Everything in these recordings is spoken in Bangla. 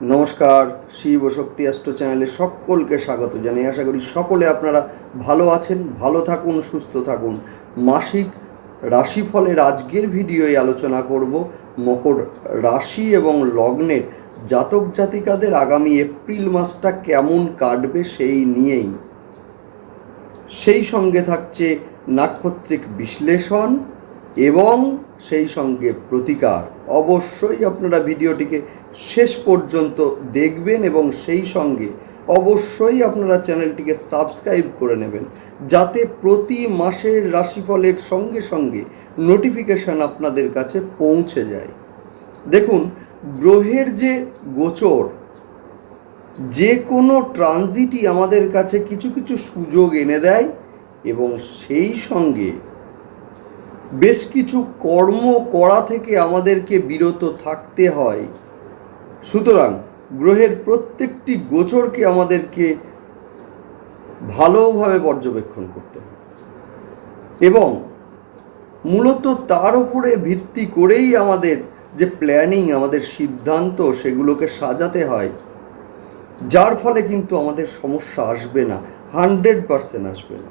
নমস্কার, শিব ও শক্তি অ্যাস্ট্রো চ্যানেলে সকলকে স্বাগত জানাই। আশা করি সকলে আপনারা ভালো আছেন, ভালো থাকুন, সুস্থ থাকুন। মাসিক রাশিফলের আজকের ভিডিওয় আলোচনা করব মকর রাশি এবং লগ্নের জাতক জাতিকাদের আগামী এপ্রিল মাসটা কেমন কাটবে সেই নিয়েই। সেই সঙ্গে থাকছে নাক্ষত্রিক বিশ্লেষণ এবং সেই সঙ্গে প্রতিকার। অবশ্যই আপনারা ভিডিওটিকে শেষ পর্যন্ত দেখবেন এবং সেই সঙ্গে অবশ্যই আপনারা চ্যানেলটিকে সাবস্ক্রাইব করে নেবেন, যাতে প্রতি মাসের রাশিফলের সঙ্গে সঙ্গে নোটিফিকেশান আপনাদের কাছে পৌঁছে যায়। দেখুন, গ্রহের যে গোচর, যে কোনো ট্রানজিটই আমাদের কাছে কিছু কিছু সুযোগ এনে দেয় এবং সেই সঙ্গে বেশ কিছু কর্ম করা থেকে আমাদেরকে বিরত থাকতে হয়। সুতরাং গ্রহের প্রত্যেকটি গোচরকে আমাদেরকে ভালোভাবে পর্যবেক্ষণ করতে হয় এবং মূলত তার উপরে ভিত্তি করেই আমাদের যে প্ল্যানিং, আমাদের সিদ্ধান্ত, সেগুলোকে সাজাতে হয়, যার ফলে কিন্তু আমাদের সমস্যা আসবে না, 100% আসবে না।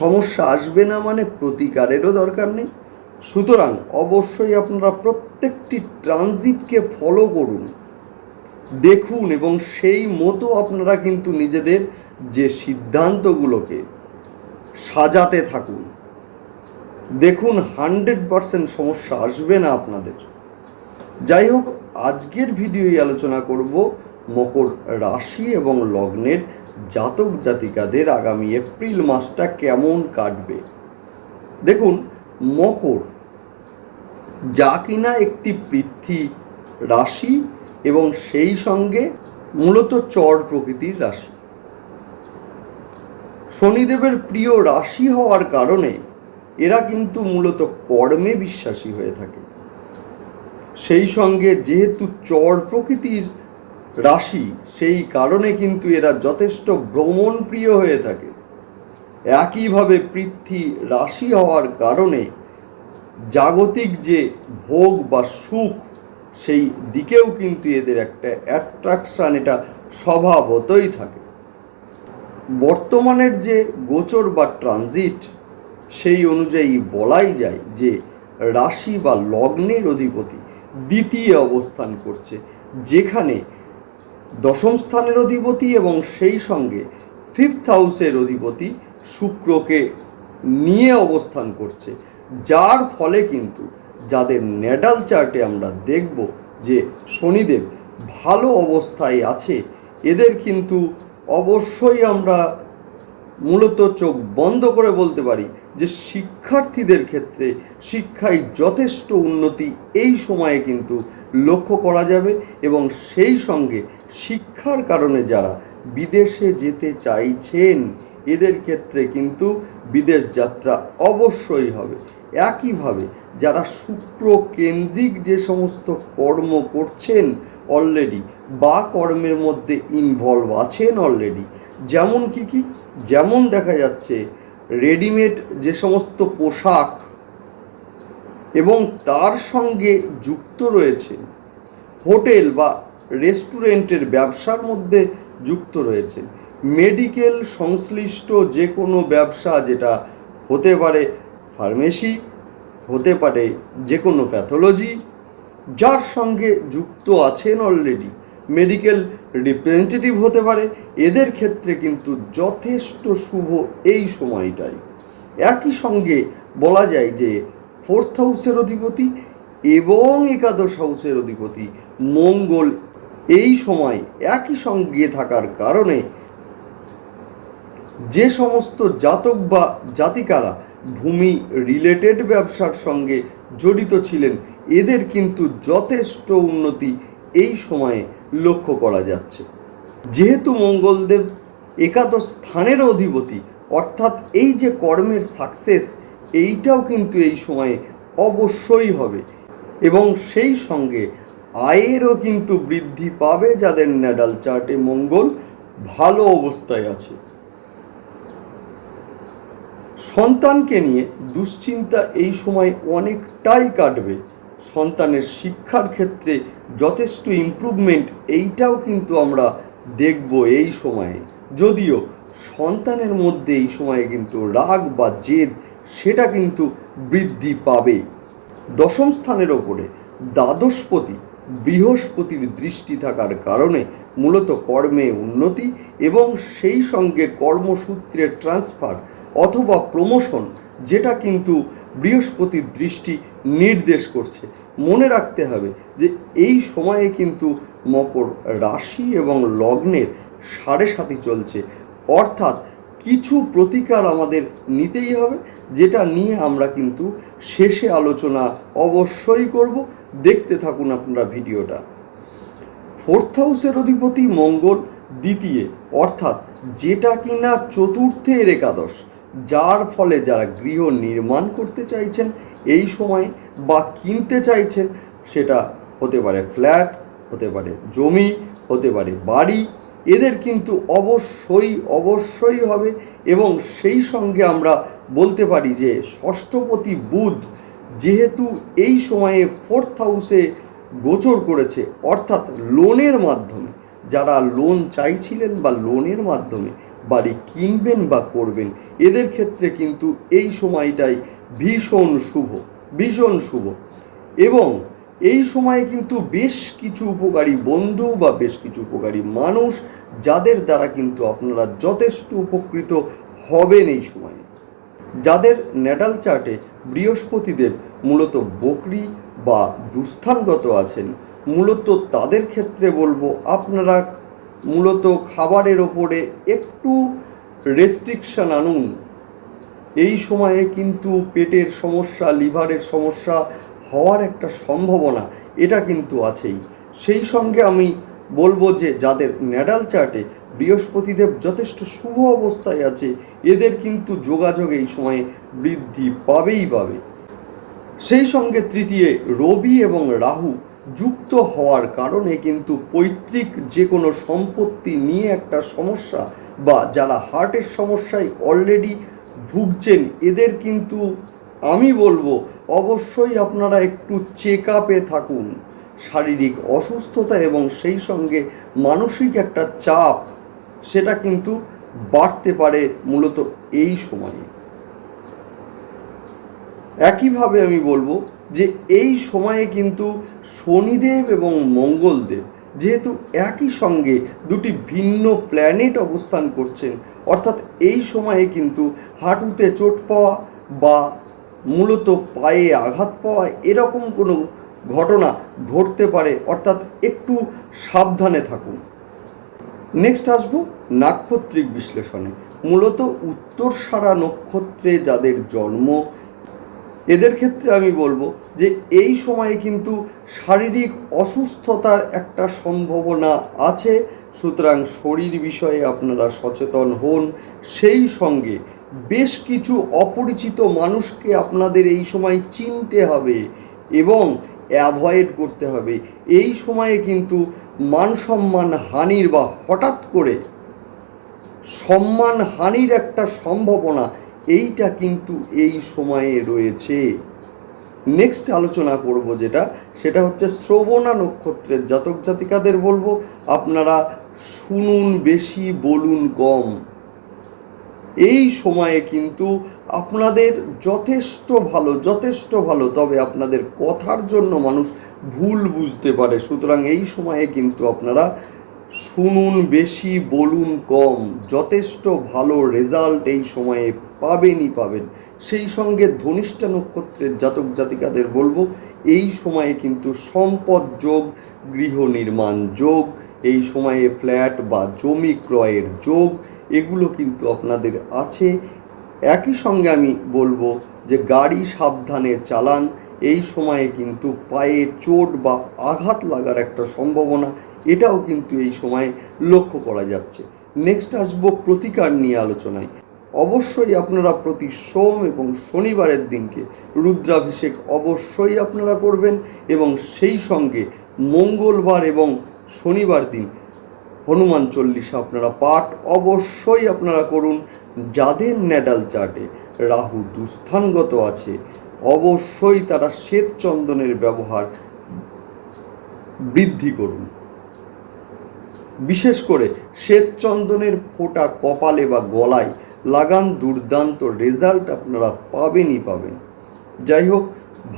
সমস্যা আসবে না মানে প্রতিকারেরও দরকার নেই। সুতরাং অবশ্যই আপনারা প্রত্যেকটি ট্রানজিটকে ফলো করুন, দেখুন এবং সেই মতো আপনারা কিন্তু নিজেদের যে সিদ্ধান্তগুলোকে সাজাতে থাকুন। দেখুন, 100% সমস্যা আসবে না আপনাদের। যাই হোক, আজকের ভিডিওয় আলোচনা করব মকর রাশি এবং লগ্নের জাতক জাতিকাদের আগামী এপ্রিল মাসটা কেমন কাটবে। দেখুন, মকর যা কিনা একটি পৃথ্বী রাশি এবং সেই সঙ্গে মূলত চর প্রকৃতির রাশি। শনিদেবের প্রিয় রাশি হওয়ার কারণে এরা কিন্তু মূলত কর্মে বিশ্বাসী হয়ে থাকে। সেই সঙ্গে যেহেতু চর প্রকৃতির রাশি, সেই কারণে কিন্তু এরা যথেষ্ট ভ্রমণ প্রিয় হয়ে থাকে। একইভাবে পৃথ্বী রাশি হওয়ার কারণে জাগতিক যে ভোগ বা সুখ, সেই দিকেও কিন্তু এদের একটা অ্যাট্রাকশান, এটা স্বভাবতই থাকে। বর্তমানের যে গোচর বা ট্রানজিট, সেই অনুযায়ী বলাই যায় যে রাশি বা লগ্নের অধিপতি দ্বিতীয় অবস্থান করছে, যেখানে দশম স্থানের অধিপতি এবং সেই সঙ্গে 5th হাউসের অধিপতি শুক্রকে নিয়ে অবস্থান করছে। যার ফলে কিন্তু যাদের ন্যাটাল চার্টে আমরা দেখব যে শনিদেব ভালো অবস্থায় আছে, এদের কিন্তু অবশ্যই আমরা মূলত চোখ বন্ধ করে বলতে পারি যে শিক্ষার্থীদের ক্ষেত্রে শিক্ষায় যথেষ্ট উন্নতি এই সময়ে কিন্তু লক্ষ্য করা যাবে এবং সেই সঙ্গে শিক্ষার কারণে যারা বিদেশে যেতে চাইছেন, এদের ক্ষেত্রে কিন্তু বিদেশ যাত্রা অবশ্যই হবে। একইভাবে যারা শুক্র কেন্দ্রিক যে সমস্ত কর্ম করছেন অলরেডি বা কর্মের মধ্যে ইনভলভ আছেন অলরেডি, যেমন কি যেমন দেখা যাচ্ছে রেডিমেড যে সমস্ত পোশাক এবং তার সঙ্গে যুক্ত রয়েছে হোটেল বা রেস্টুরেন্টের ব্যবসার মধ্যে যুক্ত রয়েছে, মেডিকেল সংশ্লিষ্ট যে কোনো ব্যবসা, যেটা হতে পারে ফার্মেসি, হতে পারে যে কোনো প্যাথোলজি, যার সঙ্গে যুক্ত আছেন অলরেডি, মেডিকেল রিপ্রেজেন্টেটিভ হতে পারে, এদের ক্ষেত্রে কিন্তু যথেষ্ট শুভ এই সময়টাই। একই সঙ্গে বলা যায় যে 4th হাউসের অধিপতি এবং একাদশ হাউসের অধিপতি মঙ্গল এই সময় একই সঙ্গে থাকার কারণে যে সমস্ত জাতক বা জাতিকারা ভূমি রিলেটেড ব্যবসার সঙ্গে জড়িত ছিলেন, এদের কিন্তু যথেষ্ট উন্নতি এই সময়ে লক্ষ্য করা যাচ্ছে। যেহেতু মঙ্গলদেব একাদশ স্থানের অধিপতি, অর্থাৎ এই যে কর্মের সাকসেস, এইটাও কিন্তু এই সময়ে অবশ্যই হবে এবং সেই সঙ্গে আয়েরও কিন্তু বৃদ্ধি পাবে যাদের ন্যাটাল চার্টে মঙ্গল ভালো অবস্থায় আছে। সন্তানকে নিয়ে দুশ্চিন্তা এই সময় অনেকটাই কাটবে। সন্তানের শিক্ষার ক্ষেত্রে যথেষ্ট ইমপ্রুভমেন্ট এইটাও কিন্তু আমরা দেখব এই সময়ে। যদিও সন্তানের মধ্যে এই সময়ে কিন্তু রাগ বা জেদ সেটা কিন্তু বৃদ্ধি পাবে। দশম স্থানের ওপরে দ্বাদশপতি বৃহস্পতির দৃষ্টি থাকার কারণে মূলত কর্মে উন্নতি এবং সেই সঙ্গে কর্মসূত্রের ট্রান্সফার অথবা প্রমোশন, যেটা কিন্তু বৃহস্পতির দৃষ্টি নির্দেশ করছে। মনে রাখতে হবে যে এই সময়ে কিন্তু মকর রাশি এবং লগ্নের 7.5 চলছে, অর্থাৎ কিছু প্রতিকার আমাদের নিতেই হবে, যেটা নিয়ে আমরা কিন্তু শেষে আলোচনা অবশ্যই করব। দেখতে থাকুন আপনারা ভিডিওটা। ফোর্থ হাউসের অধিপতি মঙ্গল দ্বিতীয়, অর্থাৎ যেটা কিনা চতুর্থের একাদশ, যার ফলে যারা গৃহ নির্মাণ করতে চাইছেন এই সময় বা কিনতে চাইছেন, সেটা হতে পারে ফ্ল্যাট, হতে পারে জমি, হতে পারে বাড়ি, এদের কিন্তু অবশ্যই হবে। এবং সেই সঙ্গে আমরা বলতে পারি যে ষষ্ঠপতি বুধ যেহেতু এই সময়ে ফোর্থ হাউসে গোচর করেছে, অর্থাৎ লোনের মাধ্যমে যারা লোন চাইছিলেন বা লোনের মাধ্যমে বাড়ি কিনবেন বা করবেন, এদের ক্ষেত্রে কিন্তু এই সময়টাই ভীষণ শুভ। এবং এই সময়ে কিন্তু বেশ কিছু উপকারী বন্ধু বা বেশ কিছু উপকারী মানুষ, যাদের দ্বারা কিন্তু আপনারা যথেষ্ট উপকৃত হবেন এই সময়ে। যাদের ন্যাটাল চার্টে বৃহস্পতিদেব মূলত বকরি বা দুস্থানগত আছেন, মূলত তাদের ক্ষেত্রে বলবো আপনারা মূলত খাবারের ওপরে একটু রেস্ট্রিকশন আনুন। এই সময়ে কিন্তু পেটের সমস্যা, লিভারের সমস্যা হওয়ার একটা সম্ভাবনা এটা কিন্তু আছেই। সেই সঙ্গে আমি বলবো যে যাদের ন্যাটাল চার্টে বৃহস্পতিদেব যথেষ্ট শুভ অবস্থায় আছে, এদের কিন্তু যোগাযোগ এই সময়ে বৃদ্ধি পাবে। সেই সঙ্গে তৃতীয় রবি এবং রাহু যুক্ত হওয়ার কারণে কিন্তু পৈতৃক যে কোনো সম্পত্তি নিয়ে একটা সমস্যা, বা যারা হার্টের সমস্যায় অলরেডি ভুগছেন, এদের কিন্তু আমি বলবো অবশ্যই আপনারা একটু চেক আপে থাকুন। শারীরিক অসুস্থতা এবং সেই সঙ্গে মানসিক একটা চাপ সেটা কিন্তু বাড়তে পারে মূলত এই সময়ে। একইভাবে আমি বলবো যে এই সময়ে কিন্তু শনিদেব এবং মঙ্গলদেব যেহেতু একই সঙ্গে দুটি ভিন্ন প্ল্যানেট অবস্থান করছেন, অর্থাৎ এই সময়ে কিন্তু হাঁটুতে চোট পাওয়া বা মূলত পায়ে আঘাত পাওয়া এরকম কোনো ঘটনা ঘটতে পারে, অর্থাৎ একটু সাবধানে থাকুন। নেক্সট আসবো নাক্ষত্রিক বিশ্লেষণে। মূলত উত্তরসারা নক্ষত্রে যাদের জন্ম, এদের ক্ষেত্রে আমি বলবো যে এই সময়ে কিন্তু শারীরিক অসুস্থতার একটা সম্ভাবনা আছে, সুতরাং শরীর বিষয়ে আপনারা সচেতন হন। সেই সঙ্গে বেশ কিছু অপরিচিত মানুষকে আপনাদের এই সময় চিনতে হবে এবং অ্যাভয়েড করতে হবে। এই সময়ে কিন্তু মান সম্মান হানির বা হঠাৎ করে সম্মান হানির একটা সম্ভাবনা এইটা কিন্তু এই সময়ে রয়েছে। নেক্সট আলোচনা করব সেটা হচ্ছে শ্রবণা নক্ষত্রের জাতক জাতিকাদের বলবো আপনারা শুনুন বেশি, বলুন কম। এই সময়ে কিন্তু আপনাদের যথেষ্ট ভালো, তবে আপনাদের কথার জন্য মানুষ ভুল বুঝতে পারে। সুতরাং এই সময়ে কিন্তু আপনারা শুনুন বেশি, বলুন কম, যথেষ্ট ভালো রেজাল্ট এই সময়ে পাবেন। সেই সঙ্গে ধনিষ্ঠা নক্ষত্রের জাতক জাতিকাদের বলবো এই সময়ে কিন্তু সম্পদ যোগ, গৃহ নির্মাণ যোগ, এই সময়ে ফ্ল্যাট বা জমি ক্রয়ের যোগ এগুলো কিন্তু আপনাদের আছে। একই সঙ্গে আমি বলবো যে গাড়ি সাবধানে চালান। এই সময়ে কিন্তু পায়ে চোট বা আঘাত লাগার একটা সম্ভাবনা এটাও কিন্তু এই সময় লক্ষ্য করা যাচ্ছে। নেক্সট আসবো প্রতিকার নিয়ে আলোচনায়। অবশ্যই আপনারা প্রতি সোম এবং শনিবারের দিনকে রুদ্রাভিষেক অবশ্যই আপনারা করবেন, এবং সেই সঙ্গে মঙ্গলবার এবং শনিবার দিন হনুমান চল্লিশা আপনারা পাঠ অবশ্যই আপনারা করুন। যাদের ন্যাটাল চার্টে রাহু দুস্থানগত আছে অবশ্যই তারা শ্বেত চন্দনের ব্যবহার বৃদ্ধি করুন। বিশেষ করে শ্বেতচন্দনের ফোঁটা কপালে বা গলায় লাগান, দুর্দান্ত রেজাল্ট আপনারা পাবেনই পাবেন। যাই হোক,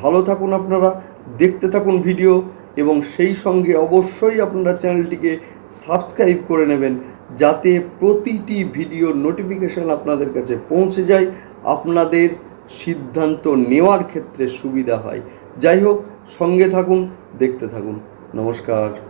ভালো থাকুন, আপনারা দেখতে থাকুন ভিডিও, এবং সেই সঙ্গে অবশ্যই আপনারা চ্যানেলটিকে সাবস্ক্রাইব করে নেবেন, যাতে প্রতিটি ভিডিওর নোটিফিকেশান আপনাদের কাছে পৌঁছে যায়, আপনাদের সিদ্ধান্ত নেওয়ার ক্ষেত্রে সুবিধা হয়। যাই হোক, সঙ্গে থাকুন, দেখতে থাকুন। নমস্কার।